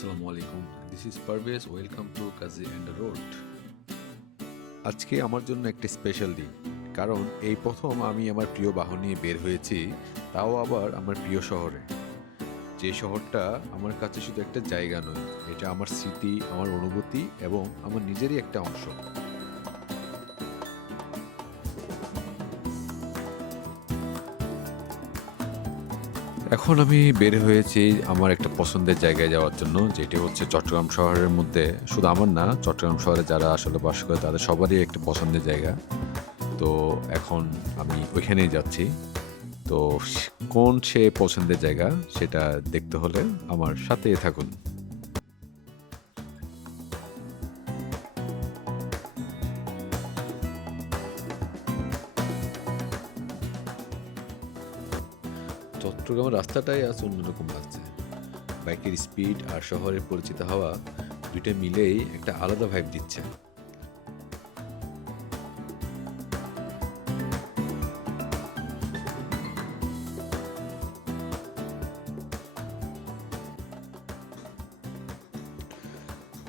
আসসালামু আলাইকুম। This is Parvez. Welcome to Kazi and road. আজকে আমার জন্য একটা স্পেশাল দিন, কারণ এই প্রথম আমি আমার প্রিয় বাহন নিয়ে বের হয়েছি, তাও আবার আমার প্রিয় শহরে। যে শহরটা আমার কাছে শুধু একটা জায়গা নয়, এটা আমার স্মৃতি, আমার অনুভূতি এবং আমার নিজেরই একটা অংশ। এখন আমি বের হয়েছি আমার একটা পছন্দের জায়গায় যাওয়ার জন্য, যেটি হচ্ছে চট্টগ্রাম শহরের মধ্যে। শুধু আমার না, চট্টগ্রাম শহরে যারা আসলে বাস করে তাদের সবারই একটা পছন্দের জায়গা। তো এখন আমি ওইখানেই যাচ্ছি। তো কোন সে পছন্দের জায়গা সেটা দেখতে হলে আমার সাথেই থাকুন। চট্টগ্রামের রাস্তাটাই আজ অন্যরকম লাগছে। বাইকের স্পিড আর শহরের পরিচিত হাওয়া, দুইটা মিলেই একটা আলাদা ভাইব দিচ্ছে।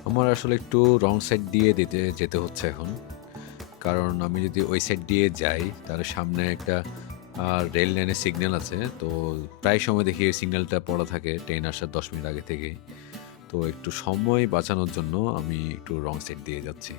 আমার আসলে একটু রং সাইড দিয়ে যেতে হচ্ছে এখন। কারণ আমি যদি ওই সাইড দিয়ে যাই তাহলে সামনে একটা রেল লাইনের সিগন্যাল আছে। তো প্রায় সময় দেখি ওই সিগন্যালটা পড়া থাকে ট্রেন আসার ১০ মিনিট আগে থেকেই। তো একটু সময় বাঁচানোর জন্য আমি একটু রং সাইড দিয়ে যাচ্ছি।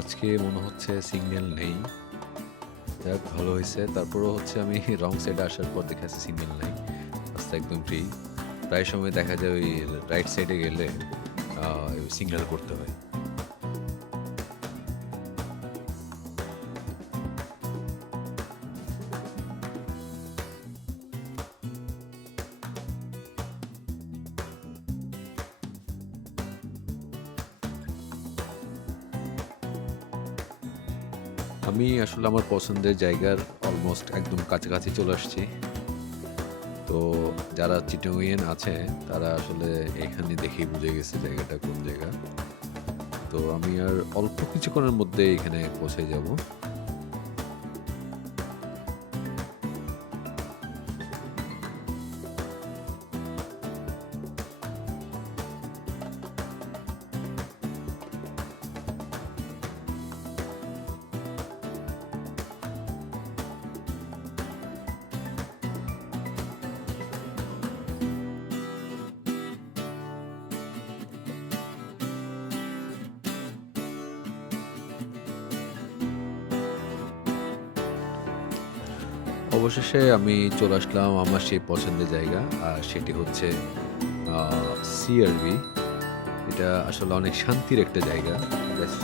আজকে মনে হচ্ছে সিগন্যাল নেই। যাক, ভালো হইছে। তারপরেও হচ্ছে আমি রং সাইডে আসার পর দেখেছি সিগন্যাল নাই। রাস্তা একদম ফ্রি। প্রায় সময় দেখা যায় ওই রাইট সাইডে গেলে আ সিগন্যাল করতে হয়। আমি আসলে আমার পছন্দের জায়গার অলমোস্ট একদম কাছাকাছি চলে আসছি। তো যারা চিটাগোইয়ান আছে তারা আসলে এখানে দেখেই বুঝে গেছে জায়গাটা কোন জায়গা। তো আমি আর অল্প কিছুক্ষণের মধ্যে এখানে পৌঁছে যাব। অবশেষে আমি চলে আসলাম আমার সেই পছন্দের জায়গা। আর সেটি হচ্ছে আ সিআরবি। এটা আসলে অনেক শান্তির একটা জায়গা। ব্যাস